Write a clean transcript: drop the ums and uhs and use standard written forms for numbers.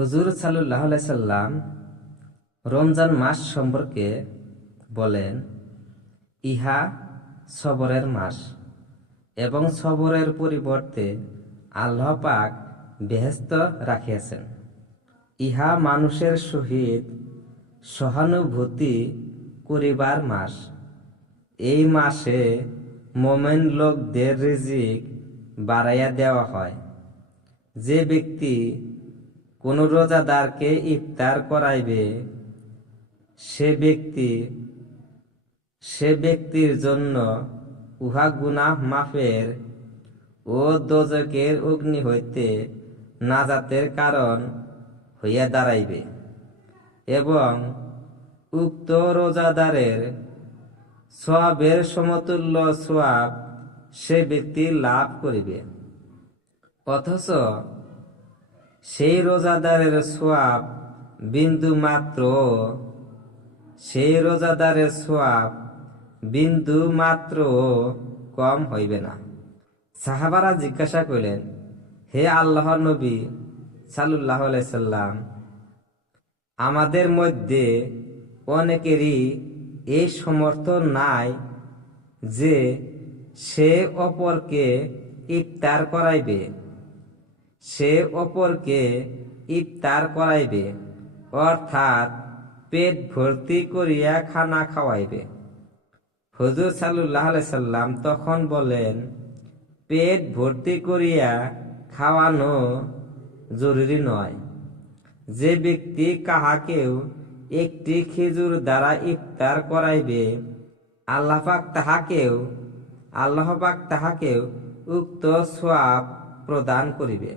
হুজুর সাল্লাল্লাহু আলাইহি সাল্লাম রমজান মাস সম্পর্কে বলেন, ইহা সবরের মাস এবং সবরের পরিবর্তে আল্লাহ পাক বেহেশত রাখিয়াছেন। ইহা মানুষের সহিত সহানুভূতি করিবার মাস। এই মাসে মোমেন লোকদের রিজিক বাড়াইয়া দেওয়া হয়। যে ব্যক্তি কোন রোজাদারকে ইফতার করাইবে সে ব্যক্তির জন্য উহা গুনাহ মাফের ও দোজকের অগ্নি হইতে নাজাতের কারণ হইয়া দাঁড়াইবে এবং উক্ত রোজাদারের সওয়াবের সমতুল্য সওয়াব সে ব্যক্তি লাভ করিবে। অথচ সেই রোজাদারের সওয়াব বিন্দু মাত্র কম হইবে না। সাহাবারা জিজ্ঞাসা করিলেন, হে আল্লাহর নবী সাল্লাল্লাহু আলাইহি সাল্লাম, আমাদের মধ্যে অনেকেরই এই সামর্থ্য নাই যে সে অপরকে ইফতার করাইবে অর্থাৎ পেট ভর্তি করিয়া খানা খাওয়াইবে। হুজুর সাল্লাল্লাহু আলাইহি সাল্লাম তখন বলেন, পেট ভর্তি করিয়া খাওয়ানো জরুরি নয়। যে ব্যক্তি কাহাকেও একটি খেজুর দ্বারা ইফতার করাইবে, আল্লাহ পাক তাহাকেও উক্ত সওয়াব প্রদান করিবে।